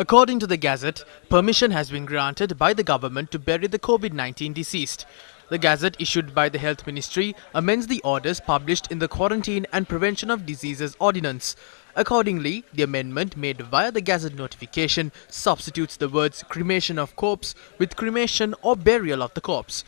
According to the Gazette, permission has been granted by the government to bury the COVID-19 deceased. The Gazette issued by the Health Ministry amends the orders published in the Quarantine and Prevention of Diseases Ordinance. Accordingly, the amendment made via the Gazette notification substitutes the words cremation of corpse with cremation or burial of the corpse.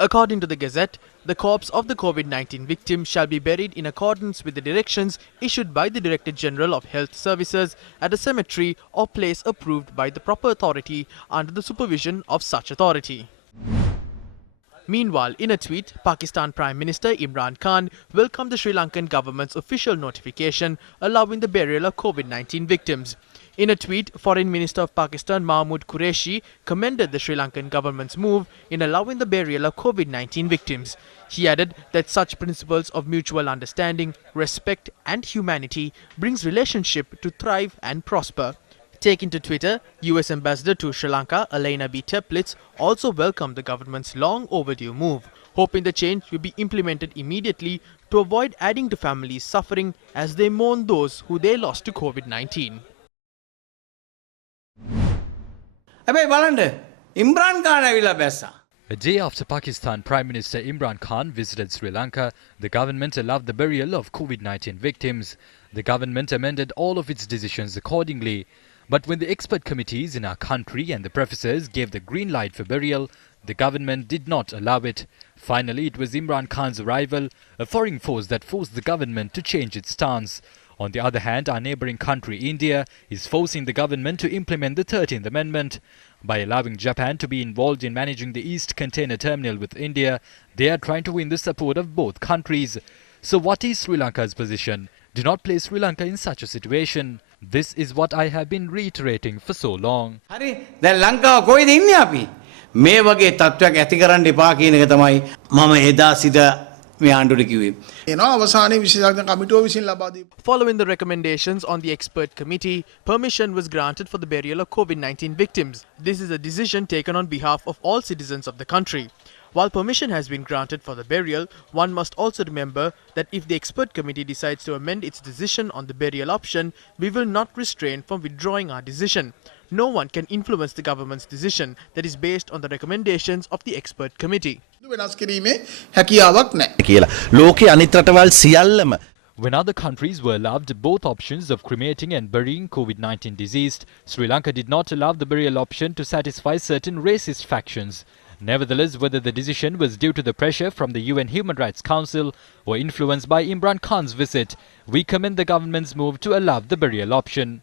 According to the Gazette, the corpse of the COVID-19 victim shall be buried in accordance with the directions issued by the Director General of Health Services at a cemetery or place approved by the proper authority under the supervision of such authority. Meanwhile, in a tweet, Pakistan Prime Minister Imran Khan welcomed the Sri Lankan government's official notification allowing the burial of COVID-19 victims. In a tweet, Foreign Minister of Pakistan Mahmood Qureshi commended the Sri Lankan government's move in allowing the burial of COVID-19 victims. He added that such principles of mutual understanding, respect and humanity brings relationship to thrive and prosper. Taking to Twitter, US Ambassador to Sri Lanka Elena B. Teplitz also welcomed the government's long overdue move, hoping the change will be implemented immediately to avoid adding to families' suffering as they mourn those who they lost to COVID-19. A day after Pakistan Prime Minister Imran Khan visited Sri Lanka, the government allowed the burial of COVID-19 victims. The government amended all of its decisions accordingly. But when the expert committees in our country and the professors gave the green light for burial, the government did not allow it. Finally, it was Imran Khan's arrival, a foreign force, that forced the government to change its stance. On the other hand, our neighbouring country, India, is forcing the government to implement the 13th Amendment. By allowing Japan to be involved in managing the East Container Terminal with India, they are trying to win the support of both countries. So what is Sri Lanka's position? Do not place Sri Lanka in such a situation. This is what I have been reiterating for so long. Following the recommendations on the expert committee, permission was granted for the burial of COVID-19 victims. This is a decision taken on behalf of all citizens of the country. While permission has been granted for the burial, one must also remember that if the expert committee decides to amend its decision on the burial option, we will not refrain from withdrawing our decision. No one can influence the government's decision that is based on the recommendations of the expert committee. When other countries were allowed both options of cremating and burying COVID-19 deceased, Sri Lanka did not allow the burial option to satisfy certain racist factions. Nevertheless, whether the decision was due to the pressure from the UN Human Rights Council or influenced by Imran Khan's visit, we commend the government's move to allow the burial option.